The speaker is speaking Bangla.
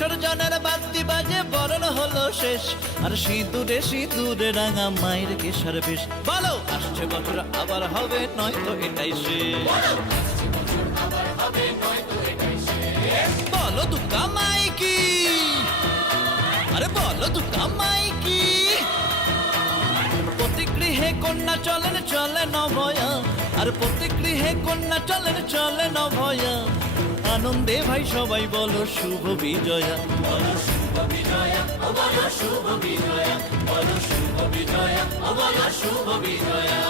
বিসর্জনের বাদ্যি বাজে বরণ হলো শেষ, আর সিঁদুরে সিঁদুরে রাঙা মায়ের কেশার বেশ। বলো আসছে বছর আবার হবে, নয়তো এটাই শেষ। বলো দুর্গা মাইকি, আরে বলো দুর্গা মাইকি। প্রতি গৃহে কন্যা চলেন চলে নভয়া, আর প্রতি গৃহে কন্যা চলেন চলে নভয়া। আনন্দে ভাই সবাই বলো শুভ বিজয়া, বলো শুভ বিজয়া, ও বলো শুভ বিজয়া, বলো শুভ বিজয়া, ও বলো শুভ বিজয়া।